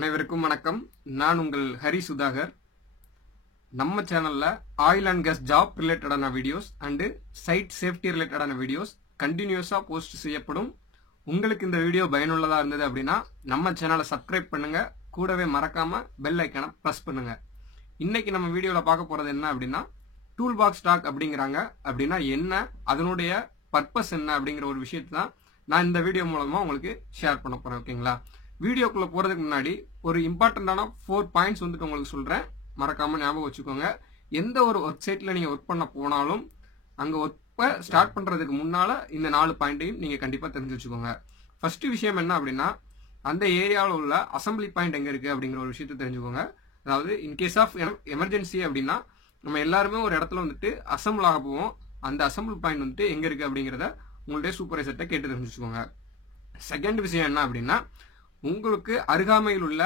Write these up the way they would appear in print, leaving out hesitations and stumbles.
அனைவருக்கும் வணக்கம். நான் உங்கள் ஹரி சுதாகர். நம்ம சேனல்ல ஆயில் அண்ட் கேஸ் ஜாப் ரிலேட்டடான வீடியோஸ் அண்ட் சைட் சேஃப்டி ரிலேட்டடான வீடியோஸ் கண்டினியூஸா போஸ்ட் செய்யப்படும். உங்களுக்கு இந்த வீடியோ பயனுள்ளதா இருந்தது அப்படின்னா நம்ம சேனலை சப்ஸ்கிரைப் பண்ணுங்க, கூடவே மறக்காம பெல் ஐக்கானை பிரஸ் பண்ணுங்க. இன்னைக்கு நம்ம வீடியோல பார்க்க போறது என்ன அப்படின்னா, டூல் பாக்ஸ் ஸ்டாக் அப்படிங்கிறாங்க. அப்படின்னா என்ன, அதனுடைய பர்பஸ் என்ன அப்படிங்கிற ஒரு விஷயத்தை தான் நான் இந்த வீடியோ மூலமா உங்களுக்கு ஷேர் பண்ண போறேன். ஓகேங்களா? வீடியோக்குள்ள போறதுக்கு முன்னாடி ஒரு இம்பார்ட்டன்டான 4 பாயிண்ட்ஸ் வந்துட்டு உங்களுக்கு சொல்றேன், மறக்காம ஞாபகம் வச்சுக்கோங்க. எந்த ஒரு ஒர்க் சைட்ல நீங்க ஒர்க் பண்ண போனாலும் அங்க ஒர்க் ஸ்டார்ட் பண்றதுக்கு முன்னால இந்த 4 பாயிண்ட்டையும் நீங்க கண்டிப்பா தெரிஞ்சு வச்சுக்கோங்க. ஃபர்ஸ்ட் விஷயம் என்ன அப்படின்னா, அந்த ஏரியாவில் உள்ள அசம்பிளி பாயிண்ட் எங்க இருக்கு அப்படிங்கிற ஒரு விஷயத்தை தெரிஞ்சுக்கோங்க. அதாவது இன்கேஸ் ஆஃப் எமர்ஜென்சி அப்படின்னா நம்ம எல்லாருமே ஒரு இடத்துல வந்துட்டு அசம்பிள் ஆக போவோம். அந்த அசம்பிள் பாயிண்ட் வந்துட்டு எங்க இருக்கு அப்படிங்கிறத உங்களுடைய சூப்பர்வைசர்கிட்ட கேட்டு தெரிஞ்சுக்கோங்க. செகண்ட் விஷயம் என்ன அப்படின்னா, உங்களுக்கு அருகாமையில் உள்ள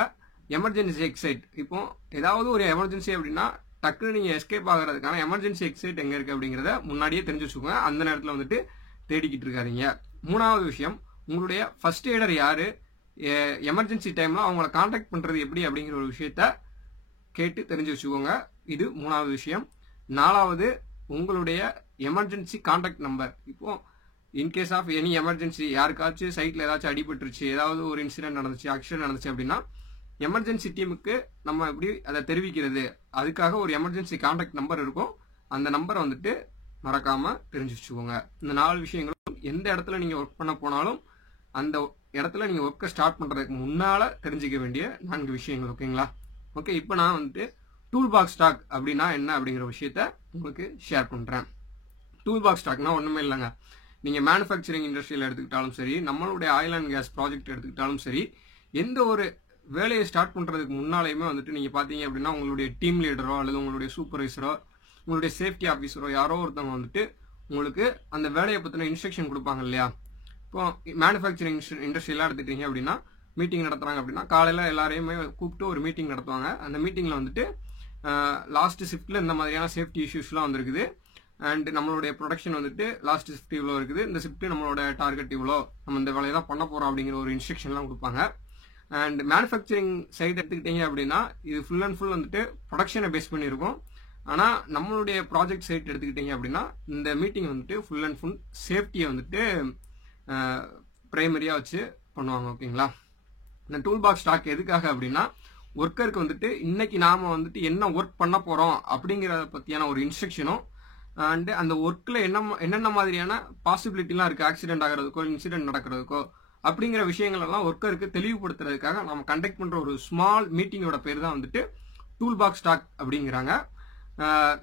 எமர்ஜென்சி எக்ஸைட். இப்போ ஏதாவது ஒரு எமர்ஜென்சி அப்படின்னா டக்குன்னு நீங்க எஸ்கேப் ஆகிறதுக்கான எமர்ஜென்சி எக்ஸைட் எங்க இருக்கு அப்படிங்கிறத முன்னாடியே தெரிஞ்சு வச்சுக்கோங்க. அந்த நேரத்தில் வந்துட்டு தேடிக்கிட்டு இருக்காதீங்க. மூணாவது விஷயம், உங்களுடைய ஃபர்ஸ்ட் எய்டர் யாரு, எமர்ஜென்சி டைம்ல அவங்கள கான்டாக்ட் பண்றது எப்படி அப்படிங்கிற ஒரு விஷயத்த கேட்டு தெரிஞ்சு வச்சுக்கோங்க. இது மூணாவது விஷயம். நாலாவது, உங்களுடைய எமர்ஜென்சி கான்டாக்ட் நம்பர். இப்போ இன்கேஸ் ஆஃப் எனி எமர்ஜென்சி, யாருக்காச்சும் சைட்ல ஏதாச்சும் அடிபட்டுருச்சு, ஏதாவது ஒரு இன்சிடென்ட் நடந்துச்சு, ஆக்சிடென்ட் நடந்துச்சு அப்படின்னா எமர்ஜென்சி டீமுக்கு நம்ம எப்படி அதை தெரிவிக்கிறது, அதுக்காக ஒரு எமர்ஜென்சி கான்டாக்ட் நம்பர் இருக்கும். அந்த நம்பரை வந்துட்டு மறக்காம தெரிஞ்சு வச்சுக்கோங்க. இந்த 4 விஷயங்களும் எந்த இடத்துல நீங்க ஒர்க் பண்ண போனாலும் அந்த இடத்துல நீங்க ஒர்க்கை ஸ்டார்ட் பண்றதுக்கு முன்னால தெரிஞ்சுக்க வேண்டிய 4 விஷயங்கள். ஓகேங்களா? ஓகே, இப்போ நான் வந்துட்டு டூல் பாக்ஸ் ஸ்டாக் அப்படின்னா என்ன அப்படிங்கிற விஷயத்த உங்களுக்கு ஷேர் பண்றேன். டூல் பாக்ஸ் ஸ்டாக்னா ஒண்ணுமே இல்லைங்க. நீங்க மேனுஃபேக்சரிங் இண்டஸ்ட்ரியில் எடுத்துக்கிட்டாலும் சரி, நம்மளுடைய ஆயில் அண்ட் கேஸ் ப்ராஜெக்ட் எடுத்துக்கிட்டாலும் சரி, எந்த ஒரு வேலையை ஸ்டார்ட் பண்றதுக்கு முன்னாலேயுமே வந்துட்டு நீங்க பாத்தீங்க அப்படின்னா உங்களுடைய டீம் லீடரோ அல்லது உங்களுடைய சூப்பர்வைசரோ உங்களுடைய சேஃப்டி ஆஃபீஸரோ யாரோ ஒருத்தவங்க வந்துட்டு உங்களுக்கு அந்த வேலையை பத்தின இன்ஸ்ட்ரக்ஷன் கொடுப்பாங்க இல்லையா? இப்போ மேனுஃபேக்சரிங் இண்டஸ்ட்ரியெல்லாம் எடுத்துக்கிட்டீங்க அப்படின்னா மீட்டிங் நடத்துறாங்க அப்படின்னா காலையில எல்லாரையுமே கூப்பிட்டு ஒரு மீட்டிங் நடத்துவாங்க. அந்த மீட்டிங்ல வந்துட்டு லாஸ்ட் ஷிஃப்ட்ல இந்த மாதிரியான சேஃப்டி இஷ்யூஸ்லாம் வந்திருக்குது அண்ட் நம்மளுடைய ப்ரொடக்ஷன் வந்துட்டு லாஸ்ட் ஷிஃப்ட் இவ்வளோ இருக்குது, இந்த ஷிஃப்ட் நம்மளோட டார்கெட் இவ்வளோ, நம்ம இந்த வேலையை தான் பண்ண போறோம் அப்படிங்கிற ஒரு இன்ஸ்ட்ரக்ஷன்லாம் கொடுப்பாங்க. அண்ட் மேனுஃபேக்சரிங் சைடு எடுத்துக்கிட்டீங்க அப்படின்னா இது ஃபுல் அண்ட் ஃபுல் வந்துட்டு ப்ரொடக்ஷனை பேஸ் பண்ணியிருக்கும். ஆனால் நம்மளுடைய ப்ராஜெக்ட் சைட் எடுத்துக்கிட்டீங்க அப்படின்னா இந்த மீட்டிங் வந்துட்டு ஃபுல் அண்ட் ஃபுல் சேஃப்டியை வந்துட்டு பிரைமரியாக வச்சு பண்ணுவாங்க. ஓகேங்களா? இந்த டூல் பாக்ஸ் ஸ்டாக் எதுக்காக அப்படின்னா, ஒர்க்கருக்கு வந்துட்டு இன்னைக்கு நாம வந்துட்டு என்ன ஒர்க் பண்ண போறோம் அப்படிங்கிறத பத்தியான ஒரு இன்ஸ்ட்ரக்ஷனும் அண்ட் அந்த ஒர்க்ல என்னென்ன மாதிரியான பாசிபிலிட்டிலாம் இருக்கு, ஆக்சிடென்ட் ஆகிறதுக்கோ இன்சிடென்ட் நடக்கிறதுக்கோ அப்படிங்கிற விஷயங்கள் எல்லாம் ஒர்க்கருக்கு தெளிவுபடுத்துறதுக்காக நம்ம கண்டக்ட் பண்ற ஒரு ஸ்மால் மீட்டிங்கோட பேர் தான் வந்துட்டு டூல் பாக்ஸ் ஸ்டாக் அப்படிங்கிறாங்க.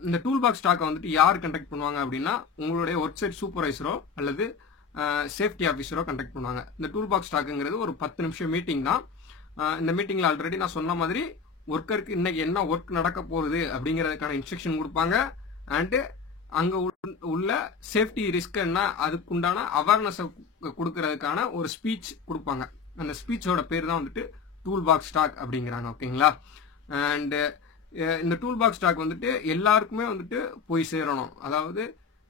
இந்த டூல் பாக்ஸ் ஸ்டாக்கை வந்துட்டு யார் கண்டக்ட் பண்ணுவாங்க அப்படின்னா உங்களுடைய ஒர்க் சைட் சூப்பர்வைசரோ அல்லது சேஃப்டி ஆஃபீஸரோ கண்டக்ட் பண்ணுவாங்க. இந்த டூல் பாக்ஸ் ஸ்டாக்குங்கிறது ஒரு 10 நிமிஷம் மீட்டிங் தான். இந்த மீட்டிங்ல ஆல்ரெடி நான் சொன்ன மாதிரி ஒர்க்கருக்கு இன்னைக்கு என்ன ஒர்க் நடக்க போகுது அப்படிங்கிறதுக்கான இன்ஸ்ட்ரக்ஷன் கொடுப்பாங்க அண்ட் அங்க உள்ள சேஃப்டி ரிஸ்க் என்ன, அதுக்குண்டான அவேர்னஸ் கொடுக்கறதுக்கான ஒரு ஸ்பீச் கொடுப்பாங்க. அந்த ஸ்பீச்சோட பேர் தான் வந்துட்டு டூல் பாக்ஸ் ஸ்டாக் அப்படிங்கிறாங்க. ஓகேங்களா? அண்ட் இந்த டூல் பாக்ஸ் ஸ்டாக் வந்துட்டு எல்லாருக்குமே வந்துட்டு போய் சேரணும். அதாவது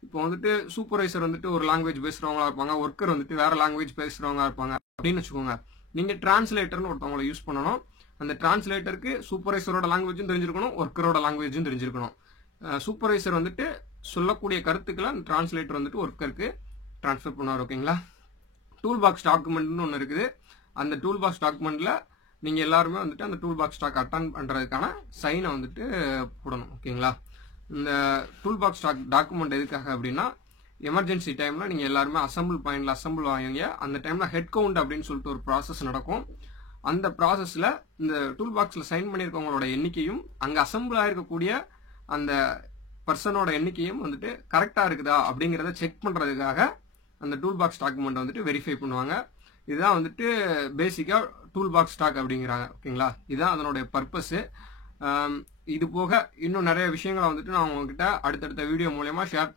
இப்போ வந்துட்டு சூப்பர்வைசர் வந்துட்டு ஒரு லாங்குவேஜ் பேசுறவங்களா இருப்பாங்க, ஒர்க்கர் வந்துட்டு வேற லாங்குவேஜ் பேசுறவங்களா இருப்பாங்க அப்படின்னு வச்சுக்கோங்க. நீங்க டிரான்ஸ்லேட்டர்னு ஒருத்தவங்களை யூஸ் பண்ணணும். அந்த டிரான்ஸ்லேட்டருக்கு சூப்பர்வைசரோட லாங்குவேஜும் தெரிஞ்சிருக்கணும், ஒர்க்கரோட லாங்குவேஜும் தெரிஞ்சிருக்கணும். சூப்பர்வைசர் வந்துட்டு சொல்லக்கூடிய கருத்துக்களை டிரான்ஸ்லேட்டர் வந்துட்டு ஒர்க்கருக்கு டிரான்ஸ்ஃபர் பண்ணுவார். ஓகேங்களா? டூல் பாக்ஸ் டாக்குமெண்ட்னு ஒன்று இருக்குது. அந்த டூல் பாக்ஸ் டாக்குமெண்ட்ல நீங்க எல்லாருமே வந்துட்டு அந்த டூல் பாக்ஸ் ஸ்டாக் அட்டன் பண்றதுக்கான சைனை வந்துட்டு போடணும். ஓகேங்களா? இந்த டூல் பாக்ஸ் ஸ்டாக் டாக்குமெண்ட் எதுக்காக அப்படின்னா, எமர்ஜென்சி டைம்ல நீங்க எல்லாருமே அசம்பிள் பாயிண்ட்ல அசம்பிள் ஆவீங்க. அந்த டைம்ல ஹெட் கவுண்ட் அப்படின்னு சொல்லிட்டு ஒரு ப்ராசஸ் நடக்கும். அந்த ப்ராசஸ்ல இந்த டூல் பாக்ஸ்ல சைன் பண்ணியிருக்கவங்களோட எண்ணிக்கையும் அங்க அசம்பிள் ஆயிருக்கக்கூடிய அந்த பர்சனோட எண்ணிக்கையும் வந்துட்டு கரெக்டா இருக்குதா அப்படிங்கிறத செக் பண்றதுக்காக அந்த டூல் பாக்ஸ் டாக்குமெண்ட் வந்துட்டு வெரிஃபை பண்ணுவாங்க. இதுதான் வந்துட்டு பேசிக்கா டூல் பாக்ஸ் ஸ்டாக் அப்படிங்கிறாங்க. ஓகேங்களா? இதுதான் அதனுடைய பர்பஸ். இது போக இன்னும் நிறைய விஷயங்களை வந்துட்டு நான் உங்ககிட்ட அடுத்தடுத்த வீடியோ மூலமா ஷேர்